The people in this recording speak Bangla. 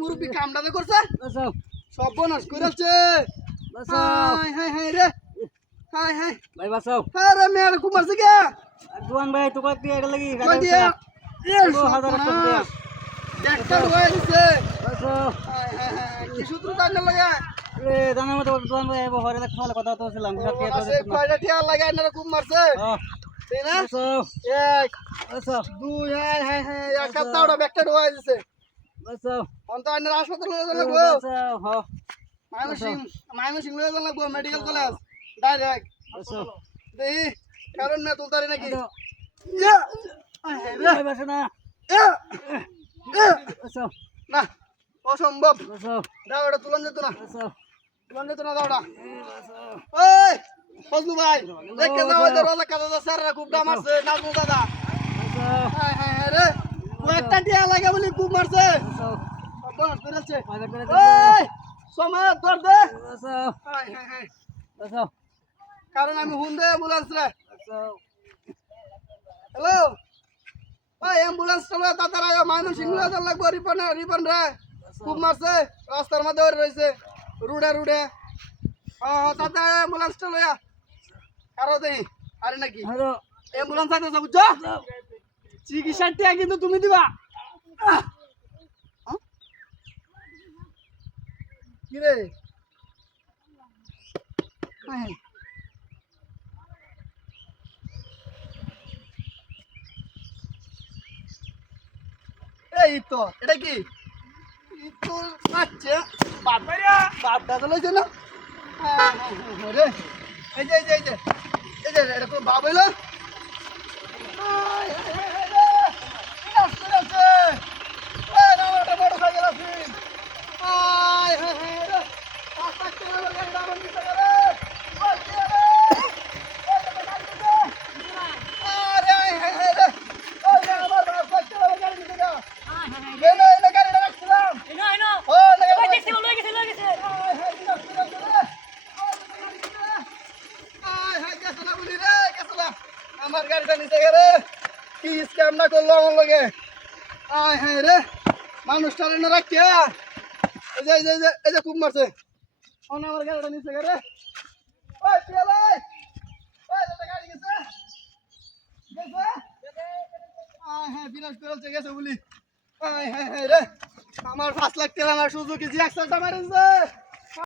মুরব্বী কামটা করছে সব বনাস করেছে রে ভাই বাঁচাও আরে মেয়ের কুমারছে কে জোয়ান ভাই তোকে দিয়ে এটা লাগি কই দিয়া হাজার টাকা একটা রয়ে দিছে বাঁচাও কি সূত্র টাকা লাগা রে জানার মতো জোয়ান ভাই হরে লাখ খাওয়া কথা তো ছিলাম কয়টা টিয়া লাগা এনারা কুম মারছে তাই না বাঁচাও এক বাঁচাও দুই এক কাটাওটা ব্যাকটা রয়ে দিছে বাঁচাও অন্ত এনারা হাসপাতাল লয়ে লাগবো বাঁচাও হ মাইনসিং লয়ে লাগবো মেডিকেল কলেজ ডাইরেক্ট বাঁচাও দেই কারণ না তুলতারি নাকি বাঁচা না বাঁচাও না অসম্ভব বাঁচাও দাওড়া তুলন যেত না বাঁচাও তুলন যেত না দাওড়া বাঁচাও ওই ফজলু ভাই দেখে যাও ওই রোজা কাদা স্যাররা খুব দাম আছে নাজমু দাদা বাঁচাও হ্যাঁ রে ও একটা টিয়া লাগা বলি খুব মারছে বাঁচাও বনাস করেছে বাজার করে ওই সময় ধর দে বাঁচাও হ্যাঁ বাঁচাও কারণ আমি হুন দে অ্যাম্বুলেন্স রে বাঁচাও হ্যালো ওই অ্যাম্বুলেন্স চলো তাড়াতাড়ি আয় মাইনুল সিং লয়ে লাগবো রিপন রে খুব মারছে রাস্তার মধ্যে রয়েছে রুডে তাড়াতাড়ি অ্যাম্বুলেন্স চলো কারো দেই আরে নাকি হ্যালো অ্যাম্বুলেন্স আছে বুঝছো চিকিৎসার টিয়া কিন্তু তুমি দিবা কি রে এই তো এটা কি তো আচ্ছা বাপ দাদা লইছে না রে এই যে এটা তো বাপ হইলো আমার গাড়িটা নিচে গেলে কি স্ক্যাম না করলো আমার লগে আয় হ্যাঁ রে মানুষটা এনে রাখছে এই যে খুব মারছে আমার গাড়িটা নিচে গেলে ওই পেলে ওই গাড়ি গেছে আয় হ্যাঁ বিনাশ করেছে গেছে বলি আয় হ্যাঁ রে আমার 5 লাখ টাকা আমার সুযোগ কি 100 টাকা মারেছে